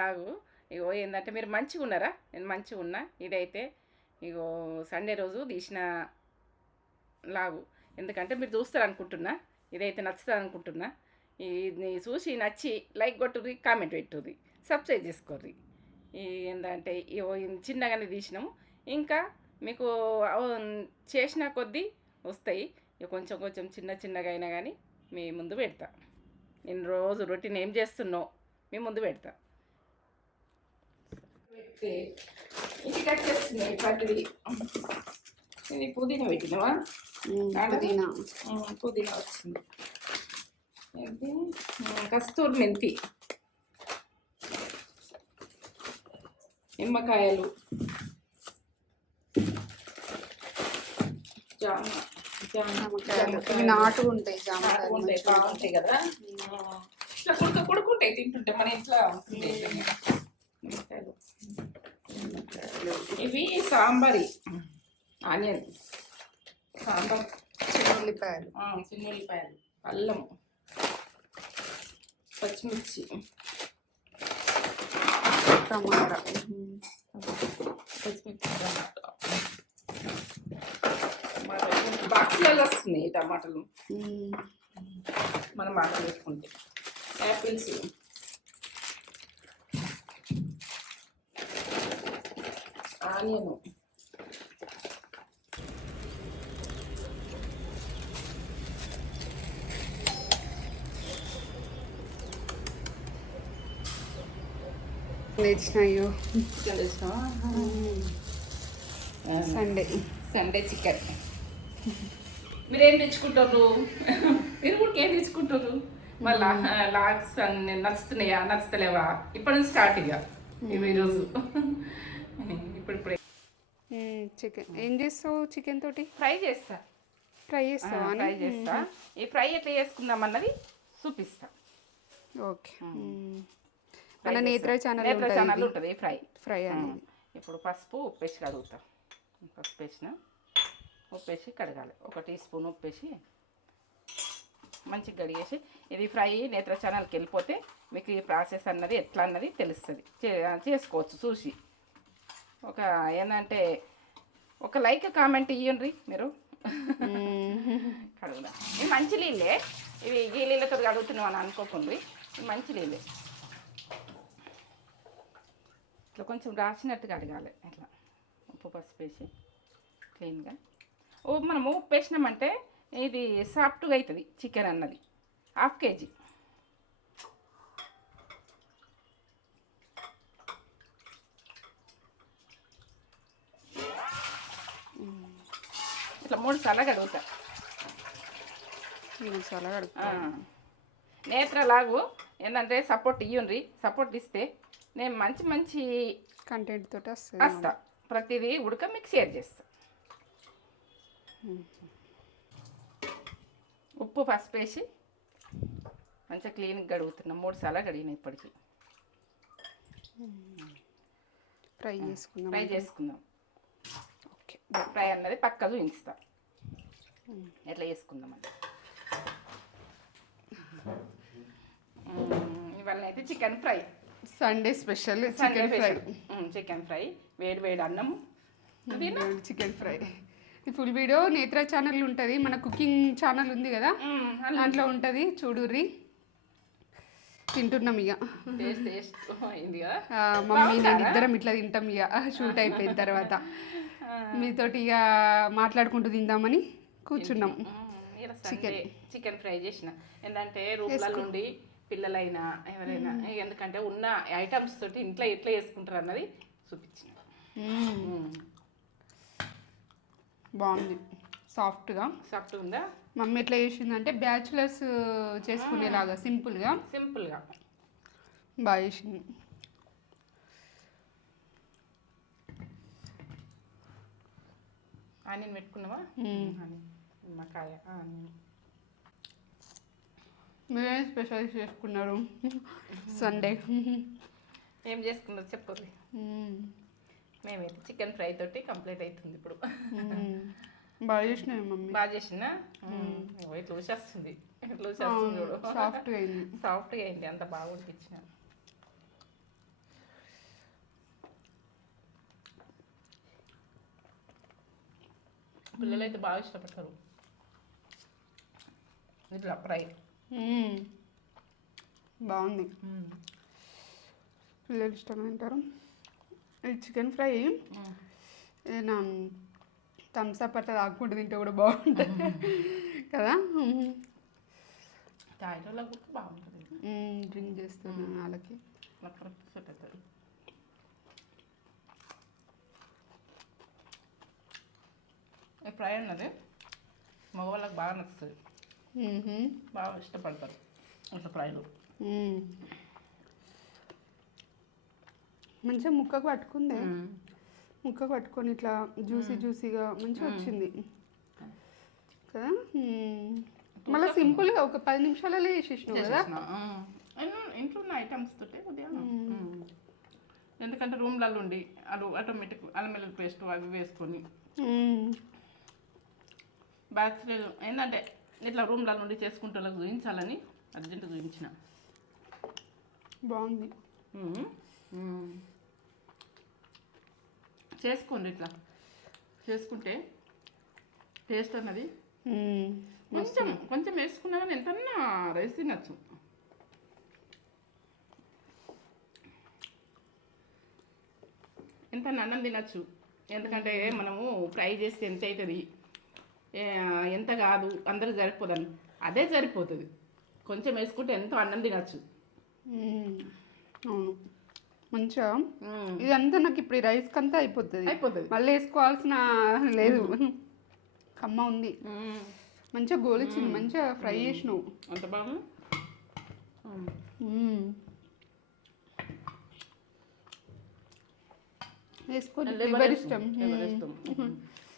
Sunday లాగు. ఇగో ఏంటంటే మీరు మంచిగా ఉన్నారా నేను మంచిగా ఉన్నా ఇదైతే ఇగో సండే రోజు తీసిన లాగు. ఎందుకంటే మీరు చూస్తారు అనుకుంటున్నా ఇదైతే నచ్చుతుంది అనుకుంటున్నా ఇది చూసి నచ్చి లైక్ కొట్టుర్రి కామెంట్ పెట్టుర్రి సబ్స్క్రైబ్ చేసుకోర్రి. ఈ ఏంటంటే ఇగో చిన్నగానే తీసినాము. ఇంకా మీకు చేసిన కొద్దీ వస్తాయి. కొంచెం కొంచెం చిన్న చిన్నగా అయినా కానీ మీ ముందు పెడతా. నేను రోజు రొటీన్ ఏం చేస్తున్నో మీ ముందు పెడతా. పెట్టి ఇంటికి వచ్చేస్తున్నాయి పద్ధతి ఇది పుదీనా పెట్టినావా? పుదీనా. పుదీనా వచ్చింది. ఇది కస్తూరి మెంతి. నిమ్మకాయలు. జామ జామ జామకాయలు. నాటు ఉంటాయి జామకాయలు ఉంటాయి బాగుంటాయి కదా? ఇట్లా కుడుక కుడుకుంటాయి తింటుంటే మన ఇంట్లో ఉంటుంది. ఇవి సాంబారి. ఆనియన్. సాంబార్. చిన్నుల్లిపాయలు చిన్న ఉల్లిపాయలు అల్లం. పచ్చిమిర్చి. టమాటా. పచ్చిమిర్చి టమాటా. బాక్స్లలో వస్తున్నాయి టమాటాలు. మనం బాగా వేసుకుంటే యాపిల్స్. ఆనియన్. తెచ్చినాయో సండే. Sunday chicken. మీరేం తెచ్చుకుంటారు మీరు కూడా ఏం తెచ్చుకుంటారు మళ్ళా లాగ్స్ అన్ని నచ్చుతున్నాయా? నచ్చుతలేవా? ఇప్పటి నుంచి స్టార్ట్ ఇక ఈరోజు. ఇప్పుడు ఇప్పుడే. చికెన్. ఏం చేస్తావు చికెన్ తోటి? ఫ్రై చేస్తా. ఫ్రై చేస్తావా అని? ఫ్రై చేస్తా. ఈ ఫ్రై ఎట్లా చేసుకుందాం అన్నది చూపిస్తా. ఓకే. మన నేత్ర ఛానల్ నేత్ర ఛానల్ ఉంటుంది ఫ్రై. ఫ్రై అనేది. ఇప్పుడు పసుపు ఉప్పు వేసి కడుగుతా. పసుపు వేసిన ఉప్పు వేసి కడగాలి. ఒక టీ స్పూన్ ఉప్పు వేసి మంచిగా కడిగేసి ఇది ఫ్రై నేత్ర ఛానల్కి వెళ్ళిపోతే మీకు ఈ ప్రాసెస్ అన్నది ఎట్లా అన్నది తెలుస్తుంది. చేసుకోవచ్చు చూసి. ఒక ఏంటంటే ఒక లైక్ కామెంట్ ఇవ్వండి మీరు. కడుగుదా? ఇవి మంచి నీళ్ళే. ఇవి ఈ నీళ్ళతో కడుగుతున్నాం అని అనుకోకుండా. ఇవి మంచి నీళ్ళే. ఇట్లా కొంచెం రాసినట్టుగా అడగాలి ఇట్లా ఉప్పు పసుపు వేసి క్లీన్గా. ఓ మనం ఉప్పు వేసినామంటే ఇది సాఫ్ట్గా అవుతుంది చికెన్ అన్నది. Half kg. ఇట్లా మూడు సార్లు కడుగుతా. మసాలా కడుపు ఆ. నేత్రలాగు ఏంటంటే సపోర్ట్ ఇయ్యండి సపోర్ట్ ఇస్తే నేను మంచి మంచి కంటెంట్ తోటి వస్తుంది వస్తా. ప్రతిదీ ఉడక మీకు షేర్ చేస్తా. ఉప్పు పసుపు వేసి మంచిగా క్లీన్గా గడుగుతున్నాం మూడు సార్లు గడిగిన ఇప్పటికి. ఫ్రై చేసుకుందాం ఫ్రై చేసుకుందాం. ఫ్రై అన్నది పక్క చూపిస్తా ఎట్లా చేసుకుందాం అని. ఇవాళ అయితే chicken fry. Sunday special chicken fry. Chicken fry వేడి వేడి అన్నం. Chicken fry. ఈ ఫుల్ వీడియో నేత్ర ఛానల్ ఉంటుంది మన కుకింగ్ ఛానల్ ఉంది కదా? దాంట్లో ఉంటుంది చూడుర్రి. తింటున్నాం ఇక మమ్మీ నేను ఇద్దరం ఇట్లా తింటాం ఇక షూట్ అయిపోయిన తర్వాత. మీతోటి ఇక మాట్లాడుకుంటూ తిందామని కూర్చున్నాం. చికెన్ చికెన్ ఫ్రై చేసిన. ఏంటంటే రూమ్లలో ఉండి పిల్లలైనా ఎవరైనా ఎందుకంటే ఉన్న ఐటమ్స్ తోటి ఇంట్లో ఎట్లా చేసుకుంటారు అన్నది చూపించిన. మ్మ్. బాగుంది. సాఫ్ట్గా. సాఫ్ట్ ఉందా? మమ్మీ ఎట్లా చేసిందంటే బ్యాచులర్స్ చేసుకునేలాగా సింపుల్గా సింపుల్గా. బాగా చేసింది. ఆనియన్ పెట్టుకున్నావా? నిమ్మకాయ ఆనియన్. మీరేం స్పెషల్ చేసుకున్నారు. సండే ఏం చేసుకున్నారు చెప్పండి మేమైతే చికెన్ ఫ్రై తోటి కంప్లీట్ అవుతుంది ఇప్పుడు. బాగా చేసినాయి మమ్మీ? బాగా చేసిన? ఇట్లా ఇట్లా ఊసేస్తుంది చూడు. సాఫ్ట్గా అయింది. సాఫ్ట్గా అయింది. అంత బాగా ఉడికిచ్చిన పిల్లలు అయితే బాగా ఇష్టపడతారు. ఇట్లా ఫ్రై. బాగుంది. పిల్లలు ఇష్టంగా తింటారు. ఈ చికెన్ ఫ్రై. ఏదైనా థమ్స్ అప్ అట్లా తాగకుండా తింటే కూడా బాగుంటుంది. కదా? కూడా బాగుంటుంది. డ్రింక్ చేస్తున్నాను వాళ్ళకి అలా కరెక్ట్ సెట్ అవుతుంది ఈ ఫ్రై అన్నది మగవాళ్ళకి బాగా నచ్చుతుంది. బాగా ఇష్టపడతారు ఇట్లా ఫ్రైలు. మంచిగా ముక్కకు పట్టుకుందే. ముక్కకు పట్టుకొని ఇట్లా జ్యూసీ జ్యూసీగా మంచిగా వచ్చింది. కదా. మళ్ళీ సింపుల్గా ఒక పది నిమిషాలలో చేసేసినావు కదా? ఇంట్లో ఉన్న ఐటమ్స్ తోటే మ్మ్. ఎందుకంటే రూమ్లలో ఉండి అటు ఆటోమేటిక్ అల్లం వెల్లుల్లి పేస్ట్ అవి వేసుకొని. బ్యాక్టీరియల్ ఏంటంటే ఇట్లా రూమ్లలో ఉండి చేసుకుంటే చూపించాలని అర్జెంట్ చూపించిన బాగుంది. చేసుకోండి ఇట్లా. చేసుకుంటే టేస్ట్ అన్నది. కొంచెం కొంచెం వేసుకున్నా కానీ ఎంతన్నా రైస్ తినచ్చు. ఎంత అన్నం తినచ్చు. ఎందుకంటే మనము ఫ్రై చేస్తే ఎంత అవుతుంది? ఎంత కాదు అందరికి సరిపోదని. అదే సరిపోతుంది. కొంచెం వేసుకుంటే ఎంతో అన్నం తినచ్చు. అవును. మంచిగా. ఇదంతా నాకు ఇప్పుడు ఈ రైస్కి అంతా అయిపోతుంది. అయిపోతుంది. మళ్ళీ వేసుకోవాల్సిన లేదు. కమ్మ ఉంది. మంచిగా గోలిచ్చింది. మంచిగా ఫ్రై చేసినావు. అంత బాగా మ్మ్. వేసుకో లివర్ ఇష్టం? మ్మ్.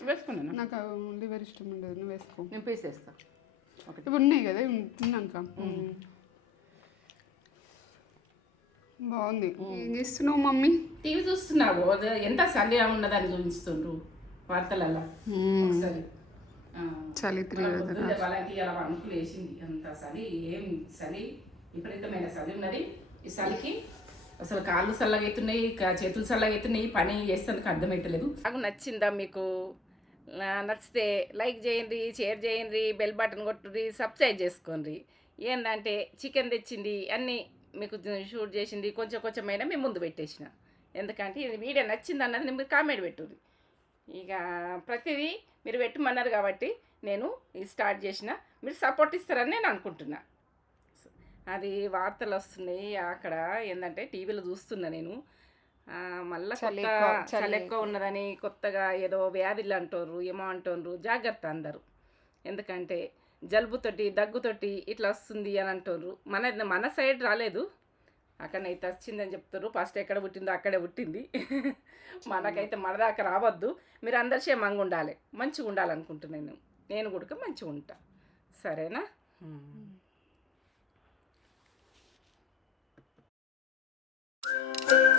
వేసుకున్నాను? నాకు లివర్ ఇష్టం ఉండదు. నువ్వు వేసుకో. నేను పీస్ వేస్తా ఒకటి ఉన్నాయి కదా మ్మ్. బాగుంది. ఏం చేస్తున్నావు మమ్మీ? టీవీ చూస్తున్నావు. ఎంత చలి ఉన్నదని చూపిస్తుండ్రు వార్తలలో. ఒకసారి. చలి వాళ్ళకి అలా అంకులు వేసింది అంత చలి ఏం చలి? విపరీతమైన చలి ఉన్నది. ఈ చలికి అసలు కాళ్ళు చల్లగా అవుతున్నాయి చేతులు చల్లగా పని చేస్తేందుకు అర్థమవుతలేదు నాకు నచ్చిందా మీకు? నచ్చితే లైక్ చేయండి షేర్ చేయండి బెల్ బటన్ కొట్టుర్రి సబ్స్క్రైబ్ చేసుకోండి. ఏంటంటే చికెన్ తెచ్చింది అన్నీ మీకు షూట్ చేసింది కొంచెం కొంచెమైనా మేము ముందు పెట్టేసిన. ఎందుకంటే ఇది వీడియో నచ్చింది అన్నది మీరు కామెంట్ పెట్టుర్రి ఇక ప్రతిదీ మీరు పెట్టమన్నారు కాబట్టి నేను ఇది స్టార్ట్ చేసిన మీరు సపోర్ట్ ఇస్తారని నేను అనుకుంటున్నాను అది వార్తలు వస్తున్నాయి. అక్కడ ఏంటంటే టీవీలో చూస్తున్నా నేను. మళ్ళా చలి కొత్త చలి ఎక్కువ ఉన్నదని కొత్తగా ఏదో వ్యాధులు అంటారు ఏమో అంటారు జాగ్రత్త అందరు. ఎందుకంటే జలుబుతోటి దగ్గుతోటి ఇట్లా వస్తుంది అని అంటారు మన మన సైడ్ రాలేదు. అక్కడనైతే వచ్చిందని చెప్తారు ఫస్ట్ ఎక్కడ పుట్టిందో అక్కడే పుట్టింది. మనకైతే మన దాకా రావద్దు. మీరు అందరు క్షేమంగా ఉండాలి. మంచిగా ఉండాలనుకుంటున్నాను నేను. కూడా మంచిగా ఉంటా. సరేనా? Música